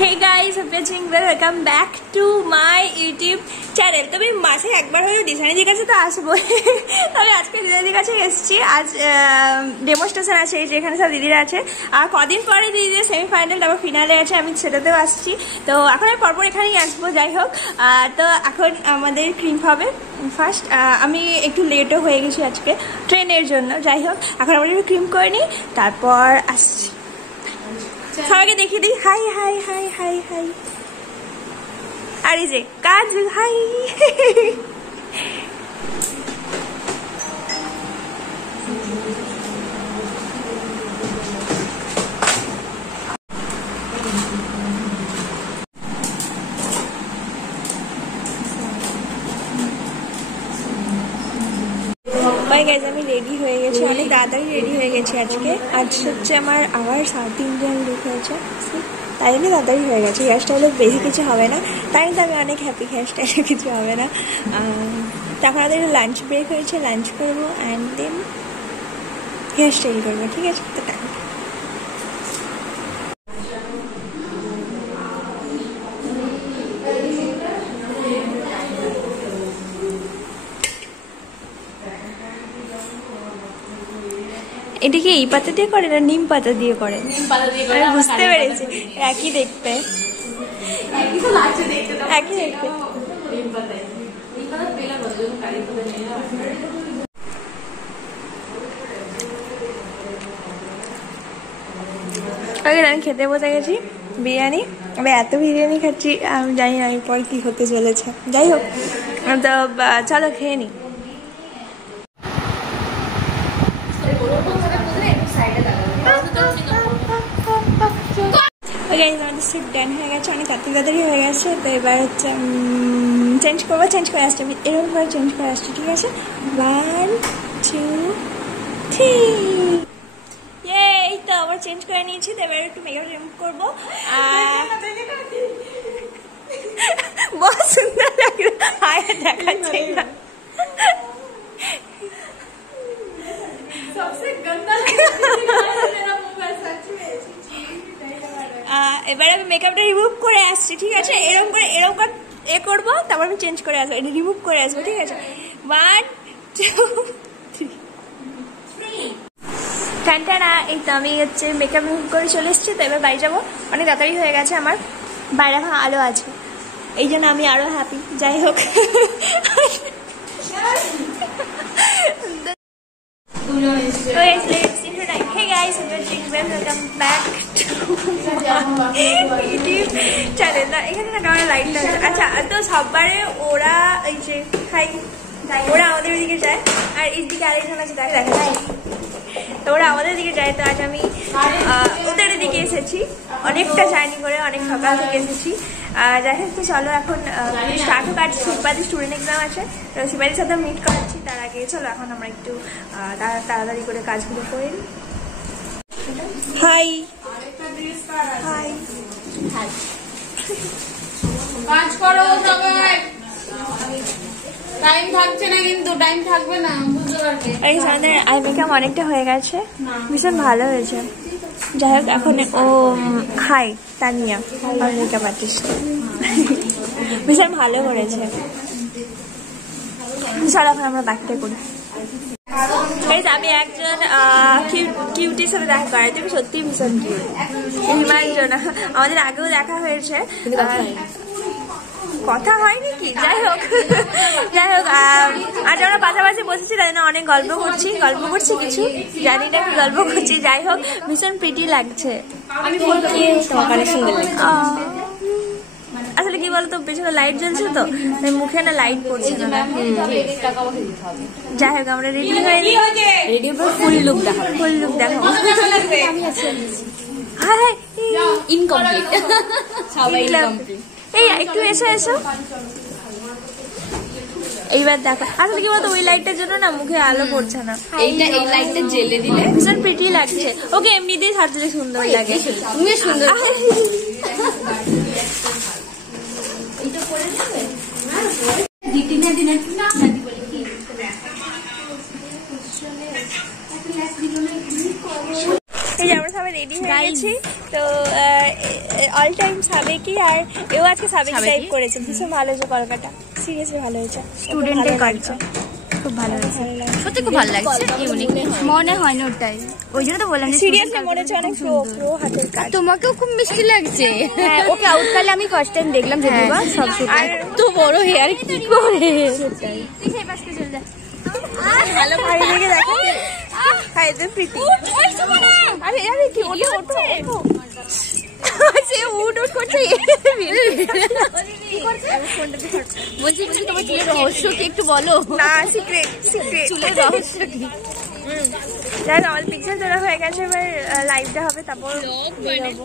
Hey guys, hope you're doing well. Welcome back to my YouTube channel. তবে মাসে একবার হলো ডিজাইনের কাছে তো আসবো। তবে আজকে দিদিদের কাছে এসেছি। আজ ডেমোস্ট্রেশন আছে, যেখানে সব দিদিরা আছে। আর কদিন পরে দিদিদের সেমিফাইনাল তারপর ফিনালে আছে, আমি সেটাতেও আসছি। তো এখন আমি পরপর এখানেই আসবো। যাই হোক, তো এখন আমাদের ক্রিম হবে ফার্স্ট। আমি একটু লেটও হয়ে গেছি আজকে ট্রেনের জন্য। যাই হোক, এখন আমরা একটু ক্রিম করে নিই, তারপর আসছি। সবাইকে দেখিয়ে দিই, hi hi hi hi hi. আর এই যে কাজ, হাই। আমি রেডি হয়ে গেছি, অনেক তাড়াতাড়ি রেডি হয়ে গেছি আজকে। আজ হচ্ছে আমার আবার 3:30 লুক হয়েছে, তাই জন্য তাড়াতাড়ি হয়ে গেছে। হেয়ার স্টাইলে বেশি কিছু হবে না, তাই তো আমি অনেক হ্যাপি। হেয়ার স্টাইলে কিছু হবে না। তখন আমাদের লাঞ্চ ব্রেক হয়েছে, লাঞ্চ করবো অ্যান্ড দেন হেয়ার স্টাইল করবো। ঠিক আছে, তো টাইম এটা কি এই পাতা দিয়ে করে না নিম পাতা দিয়ে করে? আমি বুঝতে পেরেছি, একই দেখতে, একই দেখতে। আমি খেতে বসে গেছি বিরিয়ানি। আমি এত বিরিয়ানি খাচ্ছি, আমি জানি না এরপর কি হতে চলেছে। যাই হোক, তো চলো খেয়ে নিই। আমাদের স্যুট ডান হয়ে গেছে, অনেক তাড়াতাড়ি হয়ে গেছে। তো এবার হচ্ছে চেঞ্জ করবো, চেঞ্জ করে আসছি। আমি এরকম করে চেঞ্জ করে আসছি। ঠিক আছে, 1 2 3। এই তো আবার চেঞ্জ করে নিয়েছি। তো এবার একটু মেকআপ রিমুভ করবো। বহুত সুন্দর লাগে, দেখাচ্ছে না। এবার আমি মেকআপটা রিমুভ করে আসছি। ঠিক আছে, এরকম করে এ করবো, তারপর আমি চেঞ্জ করে আসবো, এটা রিমুভ করে আসবো। ঠিক আছে, 1 2 3। টানটানা। এই তো আমি হচ্ছে মেকআপ রিমুভ করে চলে এসেছি। তো এবার বাড়ি যাবো, অনেক তাড়াতাড়ি হয়ে গেছে আমার। বাইরে এখন আলো আছে, এই জন্য আমি আরো হ্যাপি। যাই হোক, Hey guys, welcome back to YouTube channel. না এখানে না কেমন লাইটটা আছে। আচ্ছা, তো সববারে ওরা এই যে ওরা আমাদের দিকে যায়, আর এইদিকে আরেকজন আছে, তাকে দেখা যায়। তো ওরা আমাদের দিকে যায়, তো আজ আমি ওদের দিকে এসেছি। অনেকটা জার্নি করে, অনেক সকাল থেকে এসেছি। যাই হোক, তো চলো এখন স্টার্ট হোক। আর শিববাদী স্টুডেন্ট এক্সাম আছে, তো শিববাদীর সাথে মিট করাচ্ছি। তার আগে চলো এখন আমরা একটু তাড়াতাড়ি করে কাজগুলো করে নিই। হাই হাই হাই, কাজ করো সবাই, টাইম থাকছে না, কিন্তু টাইম থাকবে না, বুঝতে পারবে। এই সামনে আই মেকআপ অনেকটা হয়ে গেছে, ভীষণ ভালো হয়েছে। যাই হোক, এখন ও হাই তানিয়া, আমার মেকআপ আর্টিস্ট, ভীষণ ভালো করেছে। চলো এখন আমরা বাকিটা করি। আমি একজন কিউটির সাথে দেখা করাই, তুমি সত্যি ভীষণ কিউট। হিমাঞ্জন, আমাদের আগেও দেখা হয়েছে, কথা হয়নি কি? যাই হোক, আজ আমরা পাশাপাশি বসেছি, তাই না অনেক গল্প করছি কিছু, জানি না কি গল্প করছি। যাই হোক, ভীষণ প্রিটি লাগছে। আসলে কি বলতো, পেছনে লাইট জ্বলছে তো, তাই মুখে না লাইট পড়ছে না। যাই হোক, আমরা রেডি হয়ে ফুল লুক দেখাবো। হ্যাঁ, ইনকমপ্লিট, সবাই ইনকমপ্লিট। এই একটু এসো। এইবার দেখো, আসলে কি বলতো, ওই লাইটটার জন্য না মুখে আলো পড়ছে না। এই লাইটটা জ্বেলে দিলে ভীষণ প্রিটি লাগছে। ওকে এমনিতেই সাজলে সুন্দর লাগে, সুন্দর। এই যে আমরা সবাই রেডি হয়ে গেছি। তো অল টাইম সাবেকি, আর এও আজকে সাবেকি টাইপ করেছে। ভীষণ ভালো হয়েছে কলকাতা, সিরিয়াসলি ভালো হয়েছে। স্টুডেন্টের কালচার খুব ভালো হয়েছে, সত্যি খুব ভালো লাগছে। ইউনিক মনে হয় না ওটাই, ওই জন্য তো বললাম সিরিয়াসলি মনে হচ্ছে অনেক প্রো হাতের কাজ। তোমাকেও খুব মিষ্টি লাগছে। হ্যাঁ, ওকে আউটকালে আমি ফার্স্ট টাইম দেখলাম, যদিও বা সব আর তো বড় হেয়ার কি করে ভালো ভাই দেখে দেখো। হাই তো প্রীতি, আরে আরে কি ওটা ওটা সে উঠ করছে। বলছি তোমার চুলের রহস্য কি একটু বলো না, সিক্রেট সিক্রেট চুলের রহস্য কি? জানো আমার পিকচার তোলা হয়ে গেছে, এবার লাইভটা হবে, তারপর বেরোবো।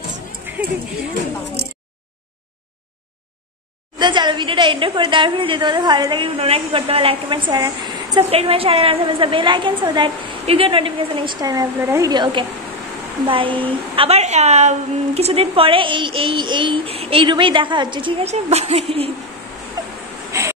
তো চলো ভিডিওটা এন্ড করে দেওয়ার পরে যদি তোমাদের ভালো লাগে তোমরা কি করতে পারো, like comment share subscribe my channel and press the bell icon so that you get notification next time I upload a video. Okay bye. আবার কিছুদিন পরে এই রুমেই দেখা হচ্ছে, ঠিক আছে? বাই।